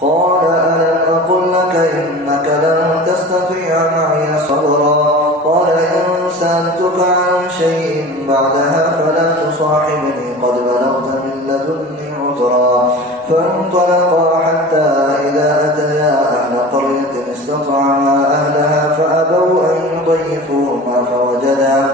قال ألم أقل لك إنك لن تستطيع معي صبرا قال إن سألتك عن شيء بعدها فلا تصاحبني قد بلغت من لدني عذرا فانطلقا حتى إذا أتيا أهل قرية استطعما أهلها فأبوا أن يضيفوهما فوجدا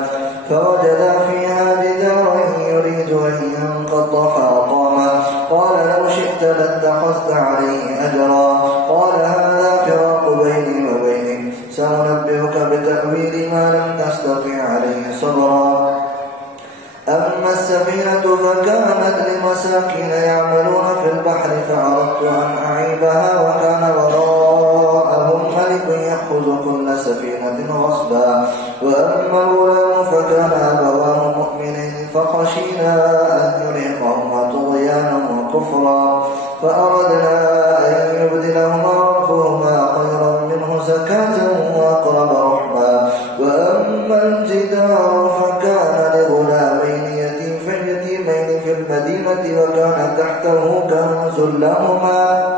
فيها جدارا يريد أن ينقض فأقاما قال لو شئت لاتخذت عليه أجرا قال هذا فراق بيني وبينك سأنبئك بتأويل ما لم تستطع عليه صبرا أما السفينة فكانت لمساكين يعملون في البحر فأردت أن أعيبها وكان وراءهم ملك يأخذ كل سفينة غصبا وأما الغلام فكان أبواه مؤمنين فخشينا أن يرهقهما طغيانا وكفرا فأردنا أن يبدلهما ربهما خيرا منه زكاة وأقرب رحما وأما الجدار فكان لغلامين يتيمين في المدينة وكان تحته كنز لهما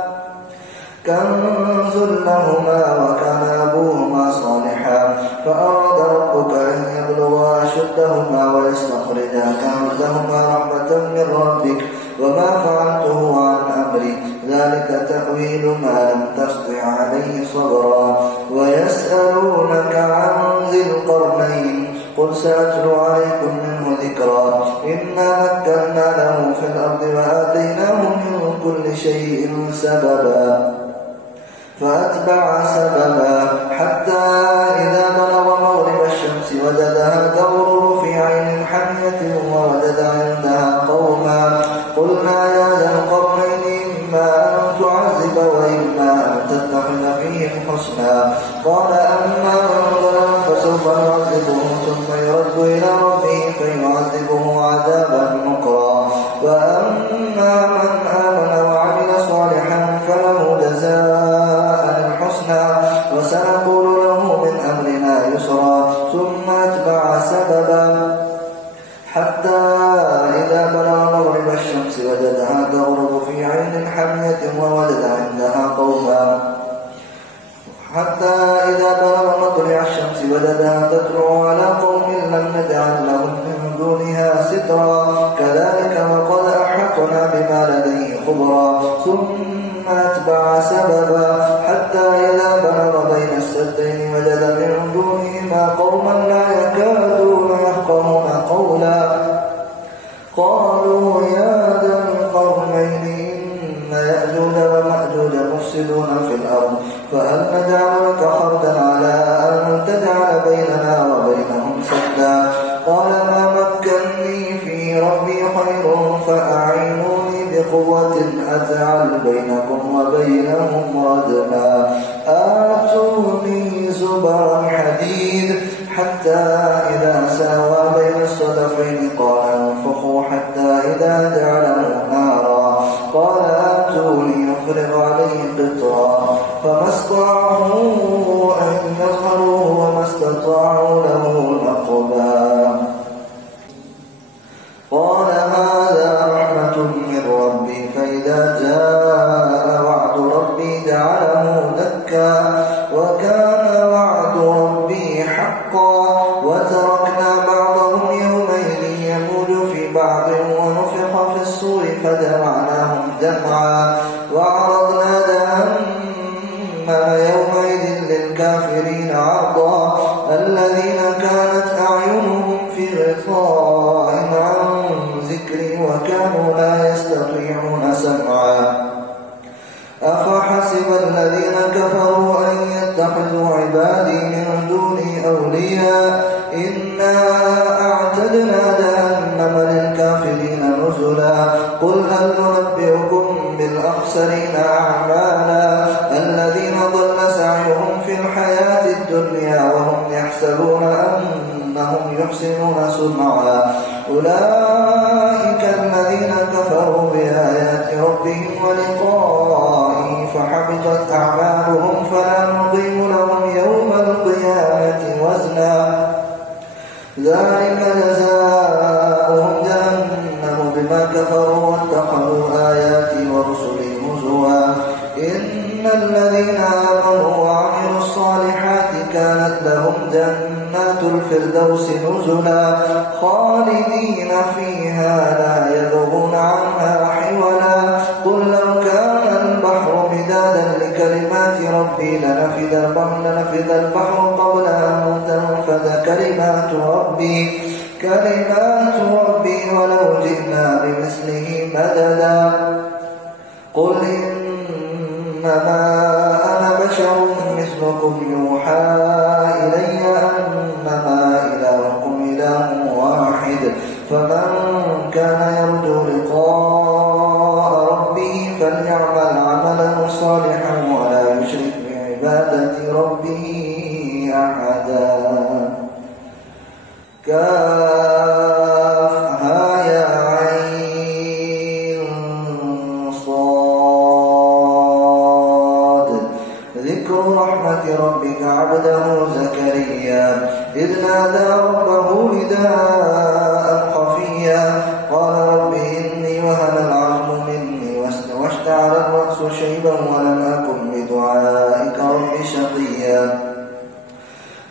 وكان أبوهما صالحا فأراد ربك أن يبلغا أشدهما ويستخرجا كنزهما رحمة من ربك وما فعلته عن أمري ذلك تأويل ما لم تستطع عليه صبرا ويسألونك عن ذي القرنين قل سأتلو عليكم منه ذكرا إنا مكنا له في الأرض وآتيناه من كل شيء سببا فأتبع سببا حتى إذا بلغ مغرب الشمس وجدها تغرب في عين حمية ووجد عندها قوما قلنا يا ذا القرنين إما أن تعذب وإما أن تتخذ فيهم حسنا قال أما من ظلم فسوف نعذبه ثم يرد إلى ربه فيعذبه عذابا نكرا وأما من آمن وعمل صالحا فله جزاء الحسنى وسنقول له من أمرنا يسرا ثم أتبع سببا حتى إذا بلغ مغرب الشمس وجدها تغرب في عين حمية ووجد عندها قوما حتى إذا بلغ مطلع الشمس وجدها تطلع على قوم لم نجعل لهم من دونها سترا كذلك وقد أحطنا بما لديه خبرا ثم أتبع سببا حتى إذا بلغ بين السدين وجد من دونهما قوما لا يكادون يفقهون قولا قالوا يا ذا القرنين إن يأجوج ومأجوج مفسدون في الأرض فهل نجعل لك خرجا على أن تجعل بيننا وبينهم سدا قال ما مكنني في ربي خير فأعينوني بقوة أجعل بينكم وبينهم ردما آتوني زبر الحديد حتى إذا ساوى بين الصدفين قال انفخوا حتى إذا جعله نارا قال آتوني أفرغ عليه قطرا فما استطاعوا أن يظهروه وما استطاعوا له نقبا قال هذا رحمة من ربي فإذا جاء وعد ربي جعله دكا وكان وعد ربي حقا وتركنا بعضهم يومئذ يموج في بعض ونفخ في الصور فجمعناهم جمعا وعرضنا جهنم يومئذ للكافرين عرضا الذين كانت أعينهم في غطاء عن ذكري وكانوا لا يستطيعون سمعا أفحسب الذين كفروا أن يتخذوا عبادي من دوني أولياء إنا أعتدنا جهنم للكافرين نزلا قل هل ننبئكم بالأخسرين أعمالا الذين ضل سعيهم في الحياة الدنيا وهم يحسبون أنهم يحسنون صنعا أولئك الذين كفروا بآيات ربهم ولقائه فحبطت أعمالهم فلا نقيم لهم يوم القيامة وزنا ذلك جزاؤهم جهنم بما كفروا واتخذوا آياتي ورسلي هزوا الذين آمنوا وعملوا الصالحات كانت لهم جنات الفردوس نزلا خالدين فيها لا يبغون عنها حولا قل لو كان البحر مدادا لكلمات ربي لنفد البحر قبل أن تنفد كلمات ربي ولو جئنا بمثله مددا قل إنما أنا بشر مثلكم يوحى إلي أنما إلهكم إله واحد فمن كان يرجو لقاء ربه فليعمل عملا صالحا ولا يشرك بعبادة ربه أحدا. كافها يا عين صاد ذكر رحمة ربك عبده زكريا إذ نادى ربه نداء خفيا قال رب إني وهن العظم مني واشتعل الرأس شيبا ولم أكن بدعائك رب شقيا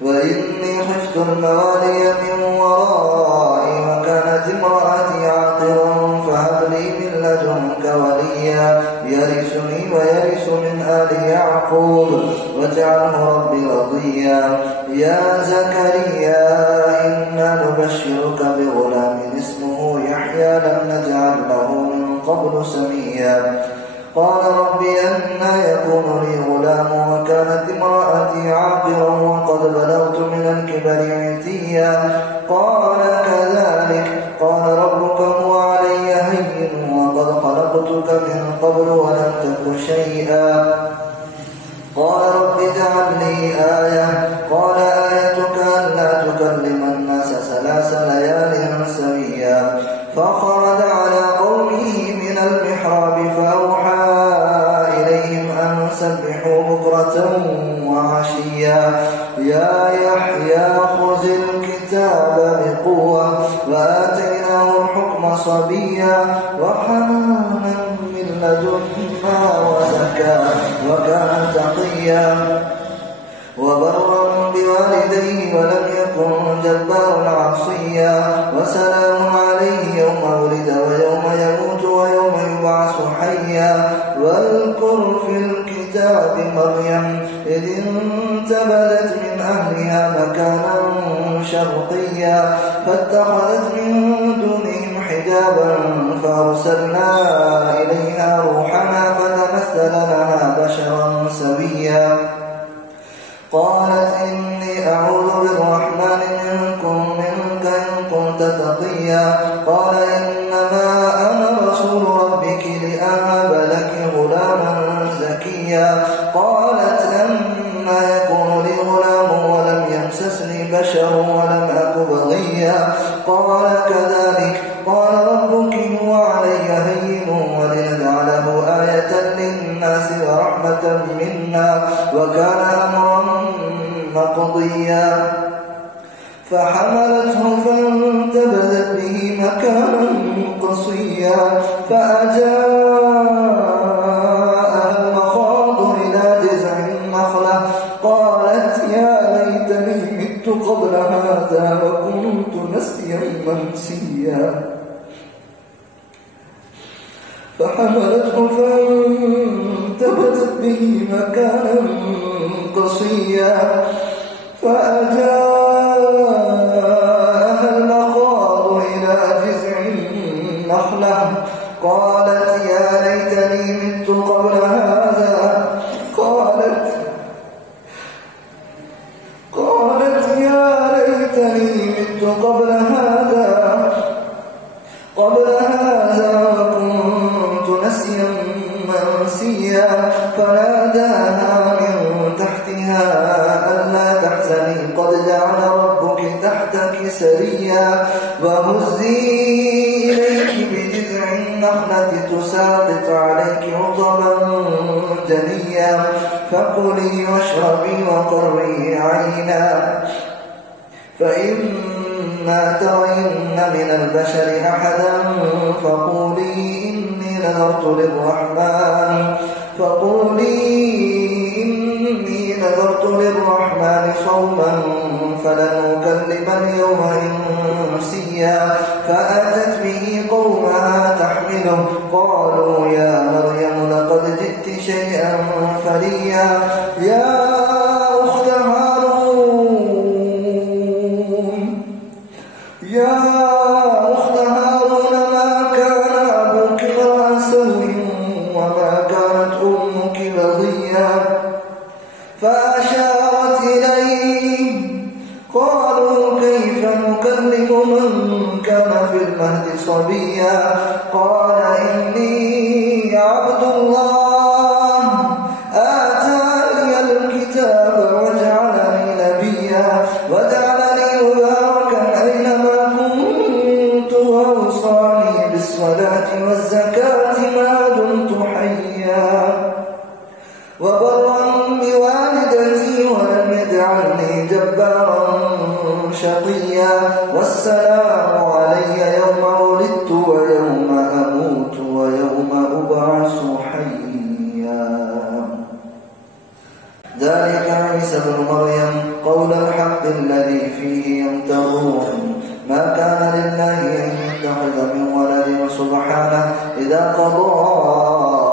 وإني خفت الموالي من ورائي وكانت امرأتي عاقرا فهب لي من لدنك وليا يرثني ويرث من آل يعقوب واجعله ربي رضيا. يا زكريا إنا نبشرك بغلام اسمه يحيى لم نجعل له من قبل سميا قال رب أنى يكون لي غلام وكانت امرأتي عاقرا وقد بلغت من الكبر عتيا قال كذلك قال ربك هو علي هين وقد خلقتك من قبل ولم تك شيئا قال رب اجعل لي آية قال آيتك ألا تكلم الناس 3 ليال سويا فخرج على قومه من المحراب فأوحى إليهم أن سبحوا بكرة وعشيا يا يحيى خذ الكتاب بقوة وآتيناه الحكم صبيا وحنانا من لدنا وزكاة وكان تقيا وبرا بوالديه ولم يكن جبارا عصيا وسلام عليه يوم ولد ويوم يموت ويوم يبعث حيا واذكر في الكتاب مريم إذ انتبذت من أهلها مكانا شرقيا فاتخذت من دونهم حجابا فأرسلنا إليها روحنا فتمثل لها بشرا سويا قالت إني أعوذ بالرحمن منك إن كنت تقيا قال إنما أنا رسول ربك لأهب لك غلاما زكيا قالت أما يكون لي غلام ولم يمسسني بشر ولم أك بغيا قال كذلك قال ربك هو علي هين ولنجعله آية للناس ورحمة منا وكان أمرا مقضيا فحملته فانتبذت به مكانا قصيا فأجاءها المخاض إلى جذع النخلة قالت يا ليتني مت قبل هذا وكنت نسيا منسيا فحملته فانتبذت به مكانا قصيا فأجاءها المخاض إلى جذع النخلة قالت يا ليتني مت قبل هذا قالت يا ليتني مت قبل هذا وكنت نسيا منسيا فناداها من تحتها ألا تحزني قد جعل ربك تحتك سريا وهزي إليك بجذع النخلة تساقط عليك رطبا جنيا فكلي واشربي وقري عينا فإما ترين من البشر أحدا فقولي إني نذرت للرحمن فلن نكلم اليوم إنسيا فأتت به قومها تحمله قالوا يا مريم لقد جئت شيئا فريا يا أخت هارون ما كان أبوك امرأ سوء وما كانت أمك بغيا فأشارت إليه قالوا كيف نكلم من كان في المهد صبيا قال إني عبد الله آتاني الكتاب وجعلني نبيا وجعلني مباركا أينما كنت وأوصاني بالصلاة والزكاة ما دمت حيا وبرا بوالدتي ولم يجعلني جبارا شقيا والسلام علي يوم ولدت ويوم أموت ويوم أبعث حيا ذلك عيسى بن مريم قول الحق الذي فيه يمترون ما كان لله أن يتخذ من ولد سبحانه إذا قضى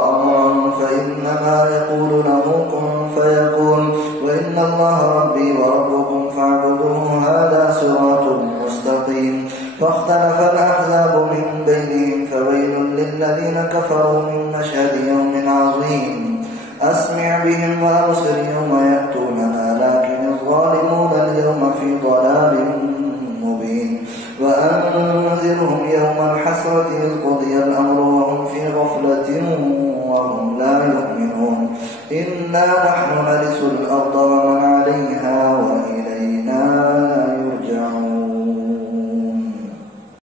أمرا فإنما يقول له كن فيكون وإن الله ربي وربكم فاعبدوه هذا صراط مستقيم فاختلف الأحزاب من بينهم فويل للذين كفروا من مشهد يوم عظيم أسمع بهم وأبصر يوم يأتوننا لكن الظالمون اليوم في ضلال مبين وأنذرهم يوم الحسرة إذ قضي الأمر وهم في غفلة وهم لا يؤمنون إنا نحن نرث الأرض ومن عليها